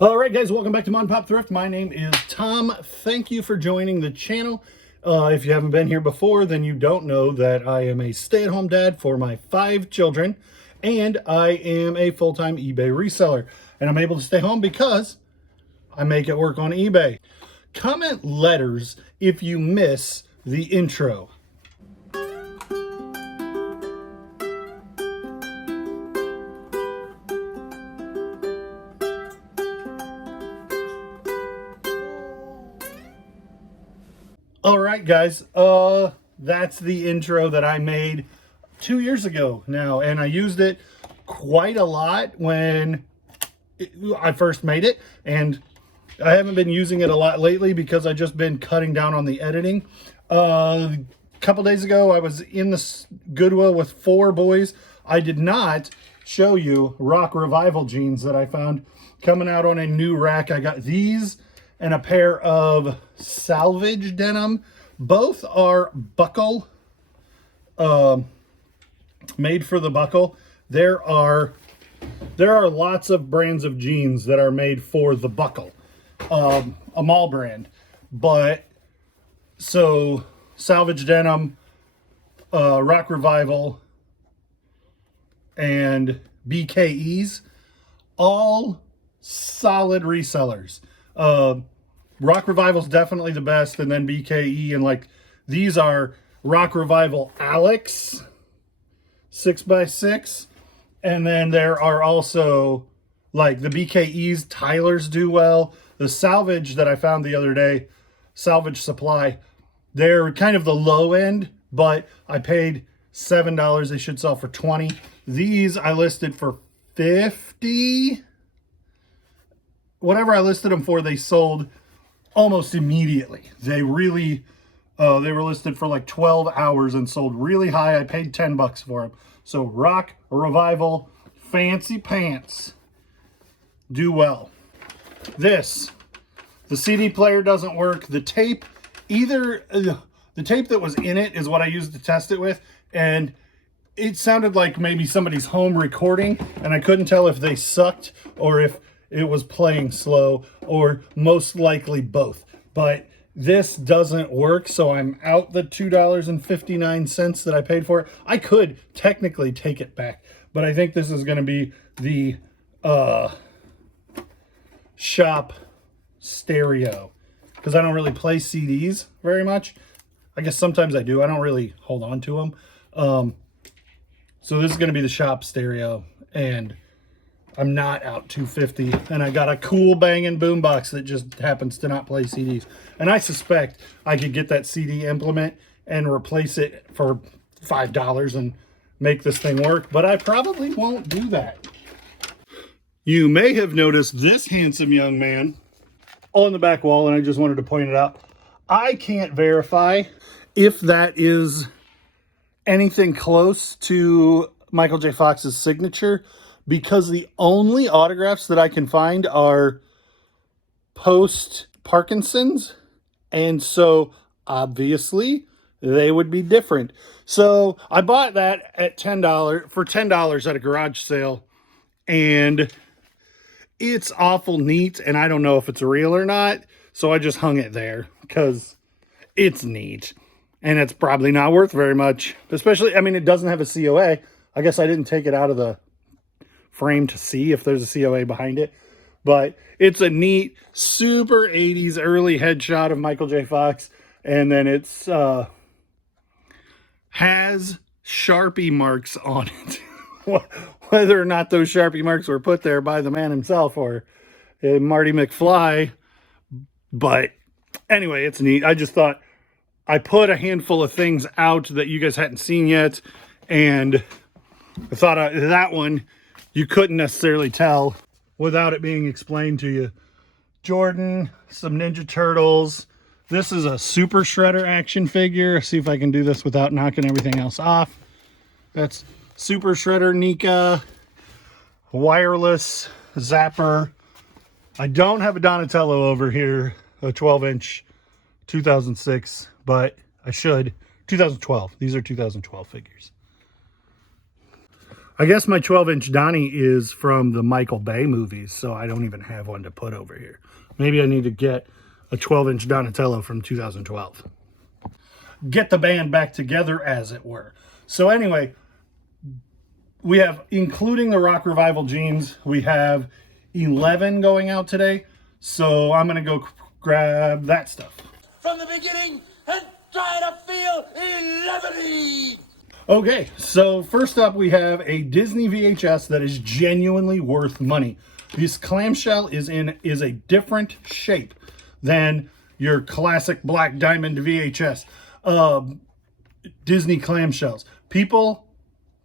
All right, guys, welcome back to Mom Pop Thrift. My name is Tom. Thank you for joining the channel. If you haven't been here before, then you don't know that I am a stay-at-home dad for my 5 children, and I am a full-time eBay reseller. And I'm able to stay home because I make it work on eBay. Comment letters if you miss the intro. All right, guys, that's the intro that I made 2 years ago now, and I used it quite a lot when I first made it, and I haven't been using it a lot lately because I've just been cutting down on the editing. A couple days ago, I was in the Goodwill with 4 boys. I did not show you Rock Revival jeans that I found coming out on a new rack. I got these and a pair of salvage denim. Both are buckle, made for the buckle. There are lots of brands of jeans that are made for the buckle, a mall brand. But so salvage denim, Rock Revival, and BKEs, all solid resellers. Rock Revival's definitely the best, and then BKE, and like these are Rock Revival Alex 6x6, and then there are also like the BKEs. Tyler's do well. The salvage that I found the other day, Salvage Supply, they're kind of the low end, but I paid $7. They should sell for $20. These I listed for $50. Whatever I listed them for, they sold almost immediately. They really, they were listed for like 12 hours and sold really high. I paid $10 for them. So Rock Revival fancy pants do well. The CD player doesn't work. The tape, the tape that was in it is what I used to test it with, and it sounded like maybe somebody's home recording, and I couldn't tell if they sucked or if it was playing slow, or most likely both. But this doesn't work, so I'm out the $2.59 that I paid for it. I could technically take it back, but I think this is going to be the shop stereo, because I don't really play CDs very much. I guess sometimes I do. I don't really hold on to them. So this is going to be the shop stereo, and I'm not out $250, and I got a cool banging boombox that just happens to not play CDs. And I suspect I could get that CD implement and replace it for $5 and make this thing work, but I probably won't do that. You may have noticed this handsome young man on the back wall, and I just wanted to point it out. I can't verify if that is anything close to Michael J. Fox's signature, because the only autographs that I can find are post Parkinson's, and so obviously they would be different. So I bought that at $10 at a garage sale, and it's awful neat, and I don't know if it's real or not, so I just hung it there because it's neat, and it's probably not worth very much. Especially, I mean, it doesn't have a COA. I guess I didn't take it out of the frame to see if there's a COA behind it, but it's a neat, super 80s early headshot of Michael J. Fox, and then it's has Sharpie marks on it. Whether or not those Sharpie marks were put there by the man himself or Marty McFly, but anyway, it's neat. I just thought I put a handful of things out that you guys hadn't seen yet, and I thought that one you couldn't necessarily tell without it being explained to you. Jordan, some Ninja Turtles. This is a Super Shredder action figure. See if I can do this without knocking everything else off. That's Super Shredder Nika. Wireless Zapper. I don't have a Donatello over here, a 12-inch 2006, but I should. 2012. These are 2012 figures. I guess my 12-inch Donnie is from the Michael Bay movies, so I don't even have one to put over here. Maybe I need to get a 12-inch Donatello from 2012. Get the band back together, as it were. So anyway, we have, including the Rock Revival jeans, we have 11 going out today. So I'm going to go grab that stuff. From the beginning and try to feel 11. Okay, so first up we have a Disney VHS that is genuinely worth money. This clamshell is a different shape than your classic black diamond VHS Disney clamshells. People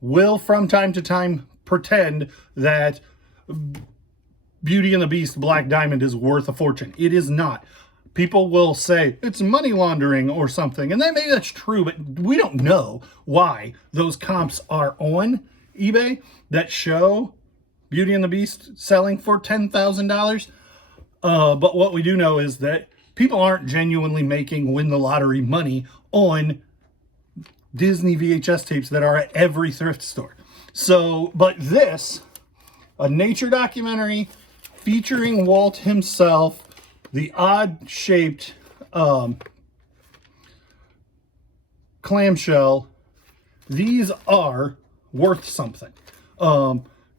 will from time to time pretend that Beauty and the Beast Black Diamond is worth a fortune. It is not. People will say it's money laundering or something, and maybe that's true, but we don't know why those comps are on eBay that show Beauty and the Beast selling for $10,000. But what we do know is that people aren't genuinely making win the lottery money on Disney VHS tapes that are at every thrift store. So, but this, a nature documentary featuring Walt himself, the odd-shaped clamshell, these are worth something,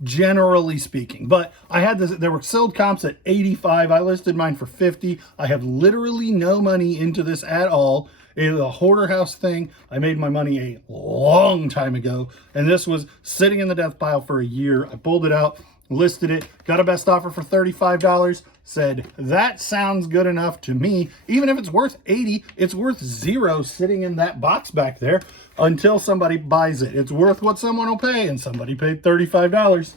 generally speaking. But I had this, there were sold comps at 85. I listed mine for 50. I have literally no money into this at all. It was a hoarder house thing. I made my money a long time ago, and this was sitting in the death pile for a year. I pulled it out, listed it, got a best offer for $35, said that sounds good enough to me. Even if it's worth 80, it's worth zero sitting in that box back there until somebody buys it. It's worth what someone will pay, and somebody paid $35.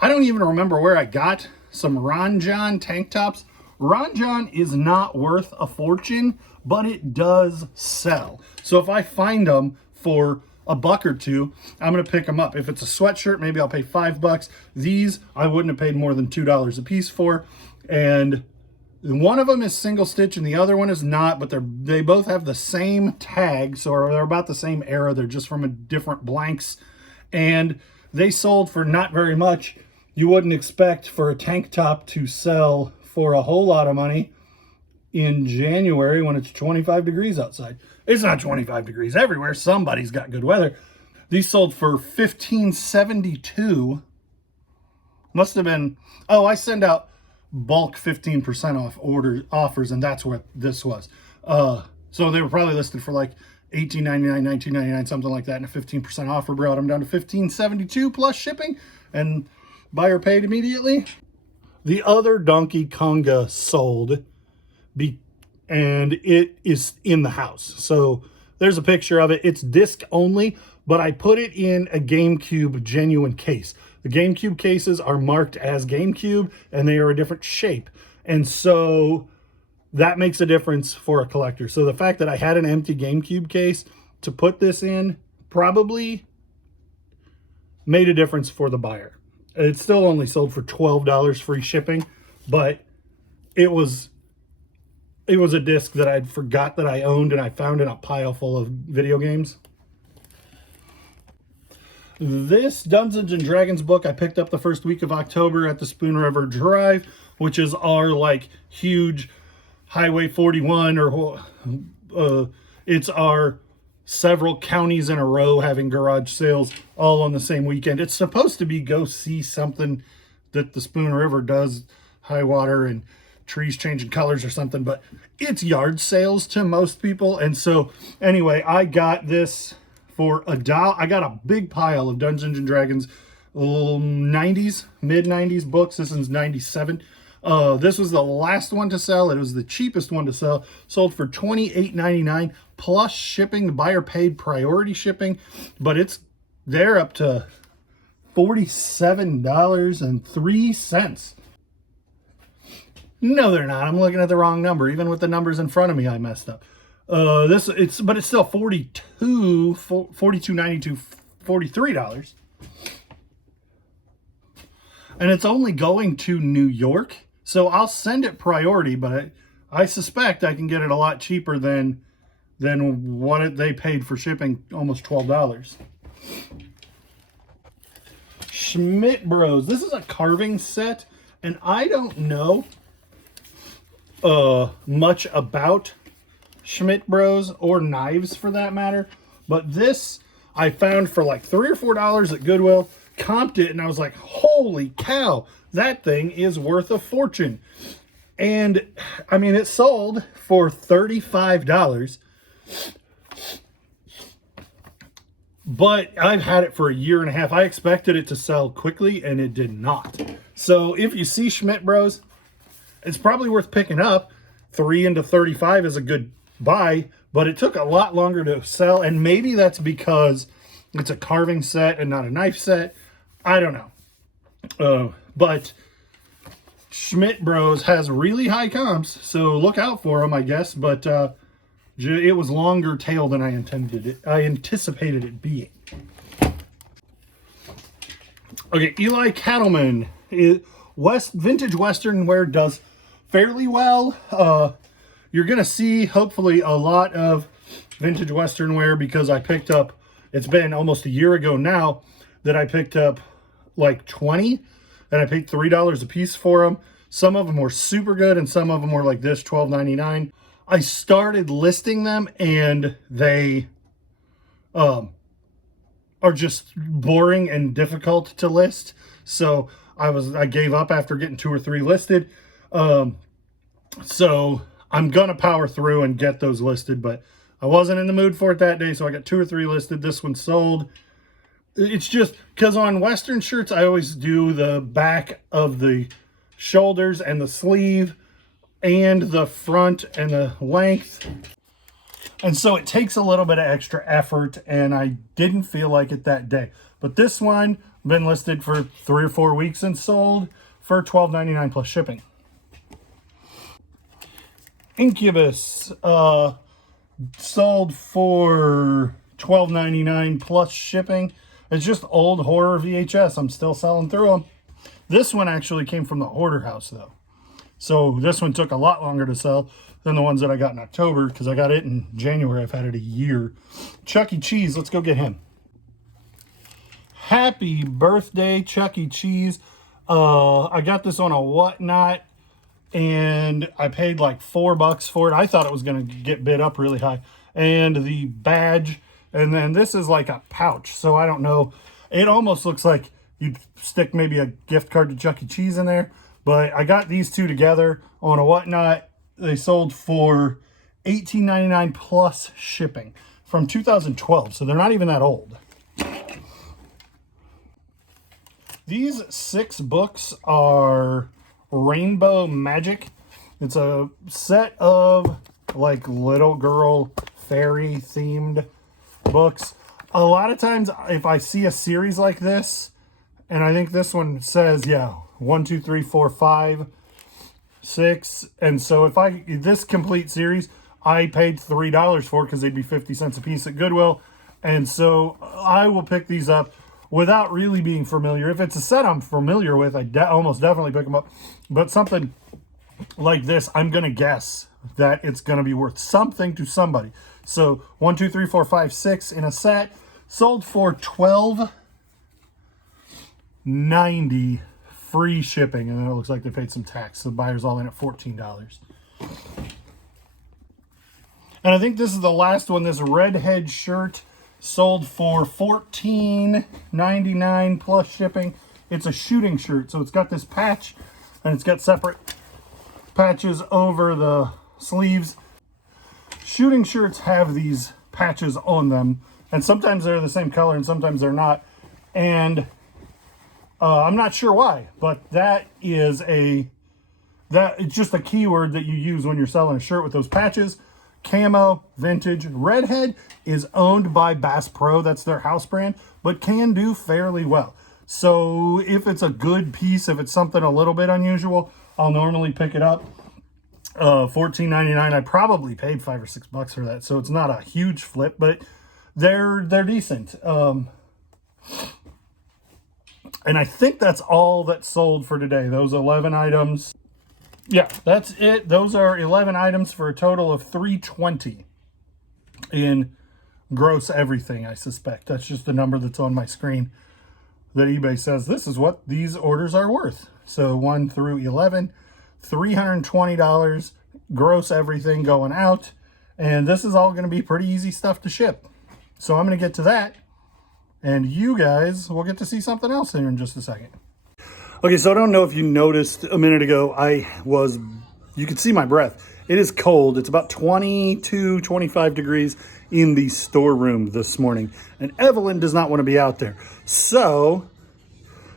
I don't even remember where I got some Ron John tank tops. Ron John is not worth a fortune, but it does sell. So if I find them for a buck or two, I'm going to pick them up. If it's a sweatshirt, maybe I'll pay $5. These I wouldn't have paid more than $2 a piece for. And one of them is single stitch and the other one is not, but they both have the same tag. So they're about the same era. They're just from a different blanks. And they sold for not very much. You wouldn't expect for a tank top to sell for a whole lot of money in January when it's 25 degrees outside. It's not 25 degrees everywhere. Somebody's got good weather. These sold for $15.72. Must have been, oh, I send out bulk 15% off offers, and that's what this was. So they were probably listed for like $18.99, $19.99, something like that, and a 15% offer brought them down to $15.72 plus shipping, and buyer paid immediately. The other Donkey Konga sold, and it is in the house. So there's a picture of it. It's disc only, but I put it in a GameCube genuine case. The GameCube cases are marked as GameCube, and they are a different shape. And so that makes a difference for a collector. So the fact that I had an empty GameCube case to put this in probably made a difference for the buyer. It still only sold for $12 free shipping, but it was a disc that I'd forgot that I owned, and I found in a pile full of video games. This Dungeons and Dragons book I picked up the first week of October at the Spoon River Drive, which is our like huge Highway 41, or it's our several counties in a row having garage sales all on the same weekend. It's supposed to be go see something that the Spoon River does, high water and trees changing colors or something, but it's yard sales to most people. And so anyway, I got this for $1. I got a big pile of Dungeons and Dragons 90s, mid-90s books. This one's 97. This was the last one to sell. It was the cheapest one to sell. Sold for $28.99 plus shipping. The buyer paid priority shipping, but it's there up to $47.03. No, they're not. I'm looking at the wrong number. Even with the numbers in front of me, I messed up. But it's still $42.92, $43. And it's only going to New York. So I'll send it priority, but I suspect I can get it a lot cheaper than what they paid for shipping, almost $12. Schmidt Bros. This is a carving set, and I don't know much about Schmidt Bros or knives for that matter, but this I found for like $3 or $4 at Goodwill. Comped it, and I was like, holy cow, that thing is worth a fortune. And I mean, it sold for $35, but I've had it for a year and a half. I expected it to sell quickly, and it did not. So if you see Schmidt Bros, it's probably worth picking up. 3 into 35 is a good buy, but it took a lot longer to sell, and maybe that's because it's a carving set and not a knife set. I don't know. But Schmidt Bros has really high comps, so look out for them, I guess. But it was longer tail than I anticipated it being. Okay, Eli Cattleman. Vintage Western wear does fairly well. You're going to see, hopefully, a lot of vintage Western wear because I picked up, it's been almost a year ago now that I picked up like 20, and I paid $3 a piece for them. Some of them were super good, and some of them were like this, $12.99. I started listing them, and they are just boring and difficult to list. So I gave up after getting 2 or 3 listed. So I'm gonna power through and get those listed, but I wasn't in the mood for it that day, so I got 2 or 3 listed. This one sold. It's just because on Western shirts, I always do the back of the shoulders and the sleeve and the front and the length. And so it takes a little bit of extra effort, and I didn't feel like it that day. But this one, been listed for 3 or 4 weeks and sold for $12.99 plus shipping. Incubus sold for $12.99 plus shipping. It's just old horror VHS. I'm still selling through them. This one actually came from the Hoarder House, though. So this one took a lot longer to sell than the ones that I got in October, because I got it in January. I've had it a year. Chuck E. Cheese, let's go get him. Happy birthday, Chuck E. Cheese. I got this on a Whatnot, and I paid like $4 for it. I thought it was going to get bid up really high. And the badge, and then this is like a pouch, so I don't know. It almost looks like you'd stick maybe a gift card to Chuck E. Cheese in there. But I got these two together on a Whatnot. They sold for $18.99 plus shipping from 2012, so they're not even that old. These 6 books are Rainbow Magic. It's a set of like little girl fairy themed books. A lot of times if I see a series like this, and I think this one says, 1, 2, 3, 4, 5, 6. And so this complete series, I paid $3 for, because they'd be 50 cents a piece at Goodwill. And so I will pick these up without really being familiar. If it's a set I'm familiar with, I almost definitely pick them up. But something like this, I'm going to guess that it's going to be worth something to somebody. So 1, 2, 3, 4, 5, 6 in a set, sold for $12.90 free shipping, and then it looks like they paid some tax. So the buyer's all in at $14. And I think this is the last one. This redhead shirt sold for $14.99 plus shipping. It's a shooting shirt, so it's got this patch, and it's got separate patches over the sleeves. Shooting shirts have these patches on them, and sometimes they're the same color and sometimes they're not. And I'm not sure why, but it's just a keyword that you use when you're selling a shirt with those patches. Camo, vintage. Redhead is owned by Bass Pro. That's their house brand, but can do fairly well. So if it's a good piece, if it's something a little bit unusual, I'll normally pick it up. $14.99. I probably paid $5 or $6 for that, so it's not a huge flip, but they're decent. And I think that's all that sold for today. Those 11 items. Yeah, that's it. Those are 11 items for a total of $320 in gross everything, I suspect. That's just the number that's on my screen. that eBay says this is what these orders are worth. So 1 through 11, $320 gross everything going out. And this is all going to be pretty easy stuff to ship. So I'm going to get to that. And you guys will get to see something else here in just a second. Okay, so I don't know if you noticed a minute ago, you could see my breath. It is cold. It's about 22, 25 degrees in the storeroom this morning. And Evelyn does not want to be out there. So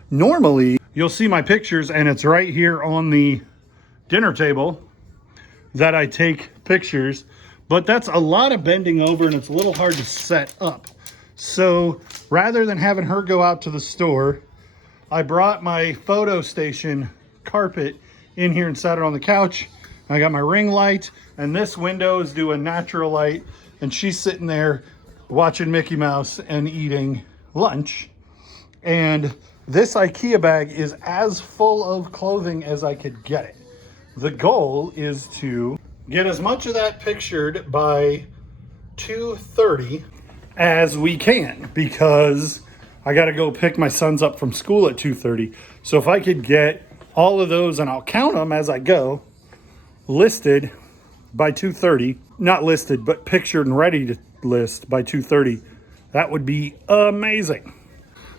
normally you'll see my pictures and it's right here on the dinner table that I take pictures. But that's a lot of bending over and it's a little hard to set up. So rather than having her go out to the store, I brought my photo station carpet in here and sat it on the couch. I got my ring light and this window is doing natural light and she's sitting there watching Mickey Mouse and eating lunch. And this IKEA bag is as full of clothing as I could get it. The goal is to get as much of that pictured by 2:30 as we can, because I got to go pick my sons up from school at 2:30. So if I could get all of those, and I'll count them as I go, listed by 2:30, not listed, but pictured and ready to list by 2:30, that would be amazing.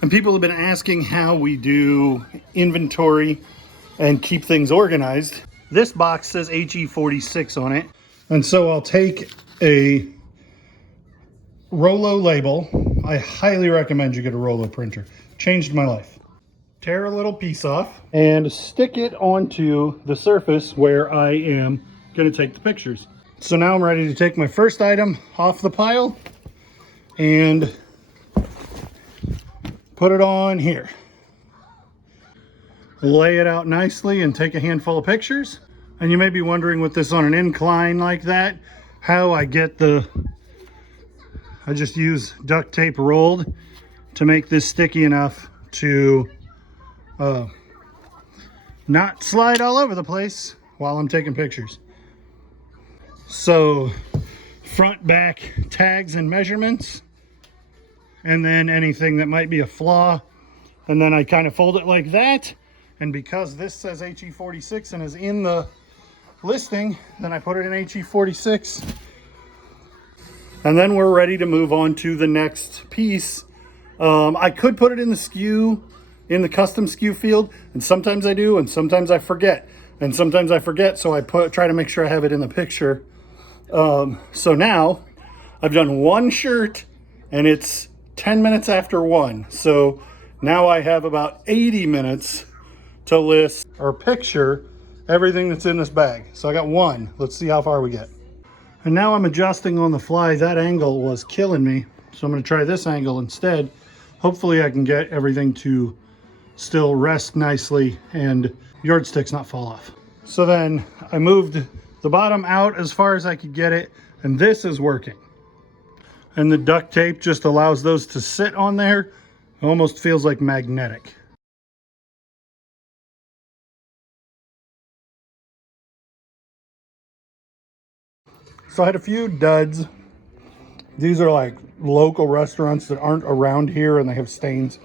And people have been asking how we do inventory and keep things organized. This box says HE46 on it. And so I'll take a Rollo label. I highly recommend you get a Rollo printer. Changed my life. Tear a little piece off and stick it onto the surface where I am going to take the pictures. So now I'm ready to take my first item off the pile and put it on here. Lay it out nicely and take a handful of pictures. And you may be wondering, with this on an incline like that, how I get I just use duct tape rolled to make this sticky enough to not slide all over the place while I'm taking pictures. So front, back tags and measurements, and then anything that might be a flaw. And then I kind of fold it like that. And because this says HE46 and is in the listing, then I put it in HE46. And then we're ready to move on to the next piece. I could put it in the SKU, in the custom SKU field, and sometimes I do, and sometimes I forget. And sometimes I forget, so I try to make sure I have it in the picture. So now I've done one shirt, and it's 10 minutes after 1. So now I have about 80 minutes to list or picture everything that's in this bag. So I got 1. Let's see how far we get. And now I'm adjusting on the fly. That angle was killing me. So I'm going to try this angle instead. Hopefully I can get everything to still rest nicely and yardsticks not fall off. So then I moved the bottom out as far as I could get it, and this is working. And the duct tape just allows those to sit on there. It almost feels like magnetic. So I had a few duds. These are like local restaurants that aren't around here, and they have stains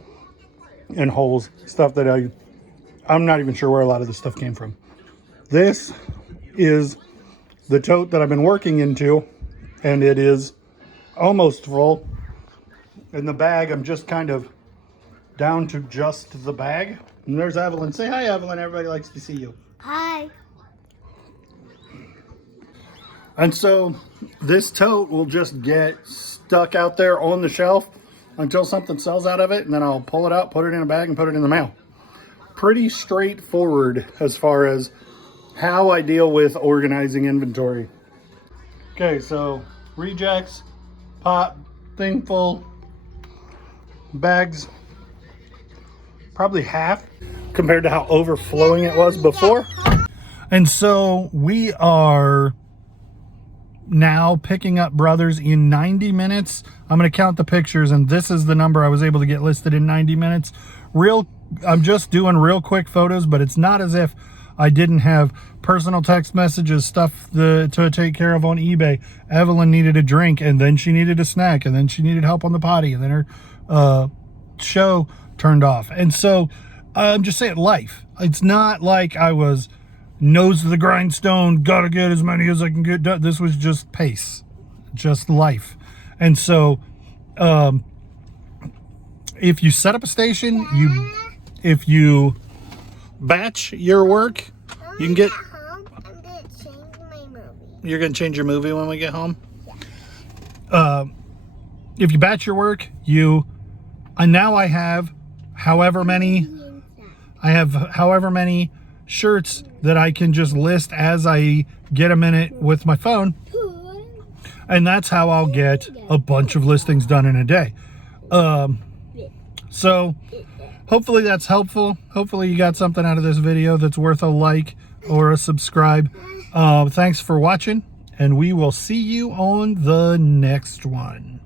and holes, stuff that I'm not even sure where a lot of this stuff came from. This is the tote that I've been working into, and it is almost full. In the bag, I'm just kind of down to just the bag. And there's Evelyn. Say hi, Evelyn. Everybody likes to see you. Hi. And so this tote will just get stuck out there on the shelf until something sells out of it, and then I'll pull it out, put it in a bag, and put it in the mail. Pretty straightforward as far as how I deal with organizing inventory. Okay, so rejects, pot, thing full, bags, probably half compared to how overflowing it was before. And so we are now picking up brothers in 90 minutes. I'm going to count the pictures, and this is the number I was able to get listed in 90 minutes. I'm just doing real quick photos, but it's not as if I didn't have personal text messages, stuff to take care of on eBay. Evelyn needed a drink, and then she needed a snack, and then she needed help on the potty, and then her show turned off. And so I'm just saying, life. It's not like I was nose to the grindstone, gotta get as many as I can get done. This was just pace, just life. And so if you set up a station, if you batch your work, you can get... I'm gonna change my movie. You're gonna change your movie when we get home? Yeah. If you batch your work, now I have however many shirts that I can just list as I get a minute with my phone. And that's how I'll get a bunch of listings done in a day. So hopefully that's helpful. Hopefully you got something out of this video that's worth a like or a subscribe. Thanks for watching, and we will see you on the next one.